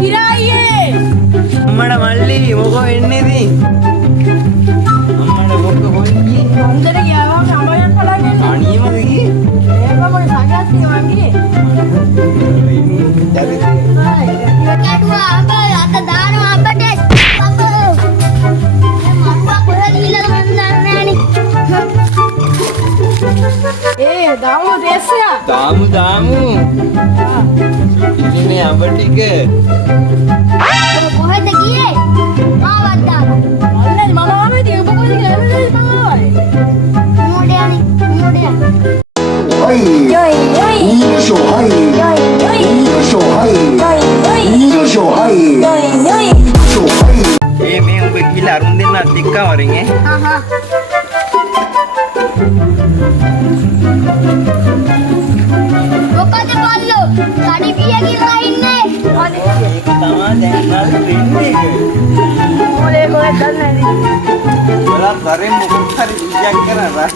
කිරායියේ අම්මඩ මල්ලි මොකෝ වෙන්නේද? අම්මඩ මොකෝ හොයන්නේ? අන්දර ගියාම සමයන් බලන්නේ අනියමද ගියේ? ඒක මොන සාගස්තිය වගේ කටුවා අඹ අත දානවා අඹට අපෝ මම්මා කොහෙද ගිහලා මන් දන්නේ ඒ දාමු දේශයා දාමු ඉන්නේ අඹ ටික කොහෙද ගියේ මාවත් දානවා අල්ලේ මම ආවේදී ඔබ කොහෙද ගියේ මම ආවේ මොඩේ 嗨，一个手嗨，一个手嗨，一个手嗨，手嗨。 මේ ඔබ ගිහලා අරුන් දෙන්නත් එක්ක වරින් ඈ. හා මොකද බල්ලෝ කඩිපිය ගිහලා ඉන්නේ ඒක තමයි දැන් නල් වෙන්නේ. මොලේ කොහෙද දන්නේ ඔයාලා කරේ මොකක් හරි විජයක් කරලා.